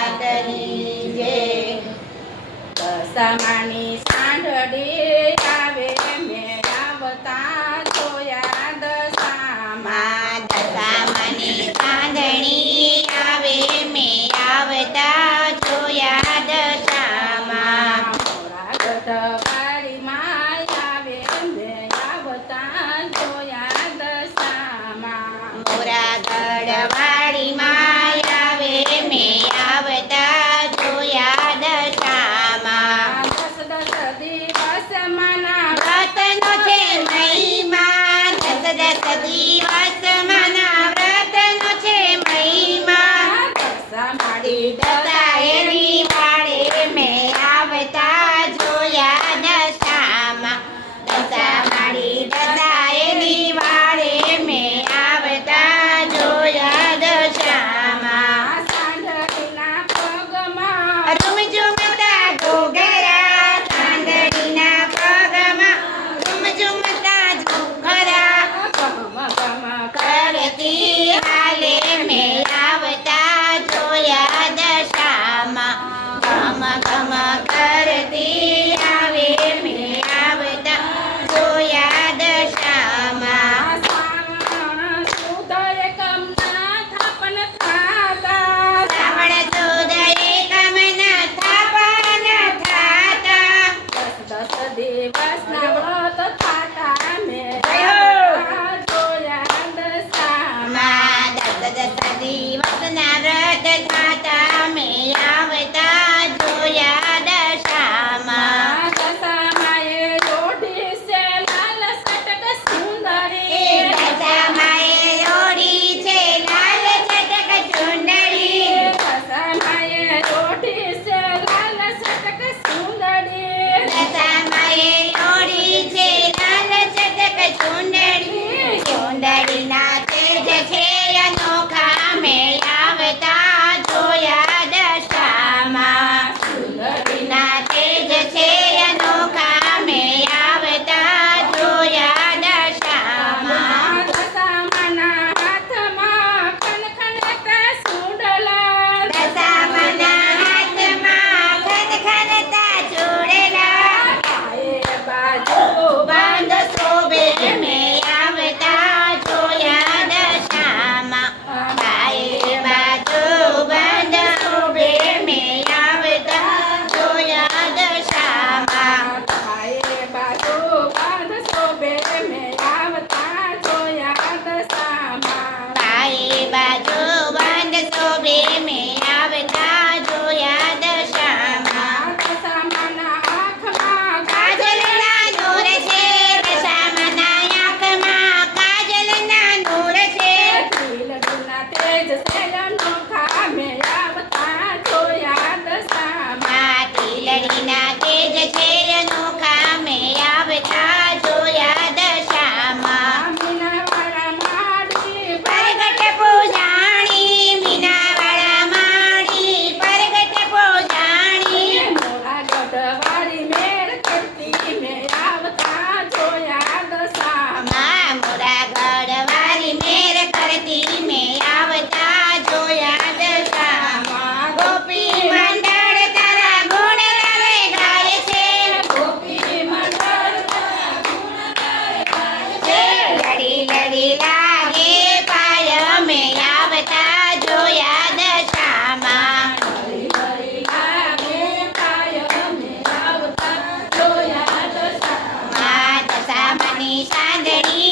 માતની જે દશામાની સાંઢળી આવે મેં આવતા જોયા દશામાં. દશામાની સાંધણી આવે મેં આવતા જોયા દશામાં. મોરા ગઢવાડીમાં આવે મેં આવતા જોયા દશામાં. મોરા ગઢવાડીમાં આવે મેં આવતા જોયા દશામાં. દસ દસ દિવસ મના વ્રતનો છે મહિમા, દસ દસ દિવસ મના વ્રતનો છે મહિમા. દશામાડી દશાએની વાળે મેં આવતા જોયા દશામાં. દશામાડી દશાએની વાળે મેં આવતા જોયા દશામાં. સાંઢળીના પગમાં રૂમઝુમતા ઘૂઘરા, સાંઢળીના પગમાં રૂમઝુમતા ઘૂઘરા. ગમ ગમ કરતી હાલે મેં આવતા જોયા દશામાં. ગમ ગમ કરતી આવે મેં આવતા જોયા દશામાં. શ્રાવણ સુદ એકમના થાપન થાતા. શ્રાવણ સુદ એકમના થાપન થાતા. દસ દસ દિવસના વ્રત થાતા મેં જયો! જોયા દશામાં. દસ દસ દિવસના વ્રત થાતા મેં આવતા જોયા દશામાં. દશામાએ રોઢી છે લાલ સટક એ સુંદરી. દશામાએ ઓઢી છે લાલ ચટક ચુંદડી. દશામાએ રોઢી છે લાલ સટક સુંદરી. દશામાએ ઓઢી છે લાલ ચટક ચુંદડી. ચુંદડીના તેજ છે અનોખા મેં આવતા જોયા દશામાં. સુંદરીના તેજ છે અનોખા મેં આવતા જોયા દશામાં. દશામાના હાથમાં ખનખનતા સુંડલા. દશામાના હાથમાં ખનખનતા ચૂડેલા. પાયે બાજુ બાંધ શોભે મેં આવતા જોયા દશામાં. પાયે બાજુ બાંધ શોભે મેં આવતા જોયા દશામાં. પાયે બાજુ બાંધ શોભે મેં આવતા જોયા દશામાં. પાયે બાજુ બાંધ શોભે મેં આવતા જોયા દશામાં. દશામાના આંખમાં કાજલના નૂર છે, દશામાના આંખમાં કાજલના નૂર છે. દિલના તેજ છે અનોખા મેં આવતા જોયા દશામાં. તિલડીના તેજ છે અનોખા મેં આવતા જોયા દશામાં. મીનાવાળા માડી પરગટ પૂજાણી, મીનાવાળા માડી પરગટ પૂજાણી. મોરા ગઢવાડી મેળ કરતી મેં આવતા જોયા દશામાં. મોરા ગઢવાળી મેર કરતી મેં આવતા જોયા દશામાં. ગોપી મંડળ તારા ગુણ ગાવે ગાય છે. ગોપી મંડળ લડી લડી લાગે પાય મેં આવતા જોયા દશામાં. લાગે કાયમ મેં આવતા જોયા દશામાં. દશામાની સાંદડી